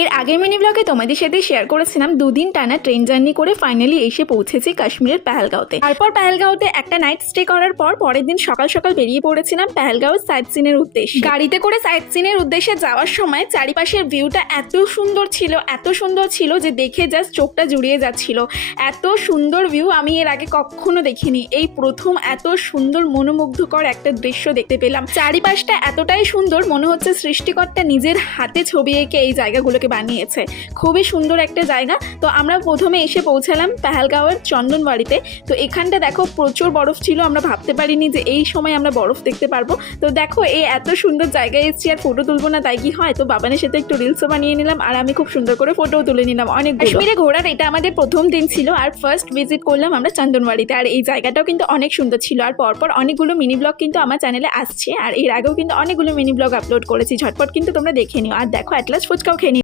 এর আগের মিনি ব্লগে তোমাদের সাথে শেয়ার করেছিলাম দুদিন টানা ট্রেন জার্নি করে ফাইনালি এসে পৌঁছেছি কাশ্মীরের পেহেলগাঁওতে। তারপর পেহেলগাঁওতে একটা নাইট স্টে করার পর পরের দিন সকাল সকাল বেরিয়ে পড়েছিলাম পেহেলগাঁও সাইট সিনের উদ্দেশ্যে। গাড়িতে করে সাইট সিনের উদ্দেশ্যে যাওয়ার সময় চারিপাশের ভিউটা এত সুন্দর ছিল যে দেখে জাস্ট চোখটা জুড়িয়ে যাচ্ছিল। এত সুন্দর ভিউ আমি এর আগে কখনো দেখিনি, এই প্রথম এত সুন্দর মনোমুগ্ধকর একটা দৃশ্য দেখতে পেলাম। চারিপাশটা এতটাই সুন্দর, মনে হচ্ছে সৃষ্টিকর্তা নিজের হাতে ছবি এঁকে এই জায়গাগুলোকে বানিয়েছে। খুবই সুন্দর একটা জায়গা। তো আমরা প্রথমে এসে পৌঁছালাম পেহেলগাঁওয়ের চন্দনবাড়িতে। তো এখানটা দেখো প্রচুর বরফ ছিল, আমরা ভাবতে পারিনি যে এই সময় আমরা বরফ দেখতে পারবো। তো দেখো এই এত সুন্দর জায়গায় এসেছি আর ফটো তুলবো না তাই কি হয়? তো বাবানের সাথে একটু রিলসও বানিয়ে নিলাম আর আমি খুব সুন্দর করে ফটোও তুলে নিলাম। অনেক কাশ্মীরে ঘোরার এটা আমাদের প্রথম দিন ছিল আর ফার্স্ট ভিজিট করলাম আমরা চন্দনবাড়িতে। আর এই জায়গাটাও কিন্তু অনেক সুন্দর ছিল। আর পরপর অনেকগুলো মিনি ব্লগ কিন্তু আমার চ্যানেলে আসছে আর এর আগেও কিন্তু অনেকগুলো মিনি ব্লগ আপলোড করেছি, ঝটপট কিন্তু তোমরা দেখে নিও। আর দেখো অ্যাটলাস ফুচকাও খেয়ে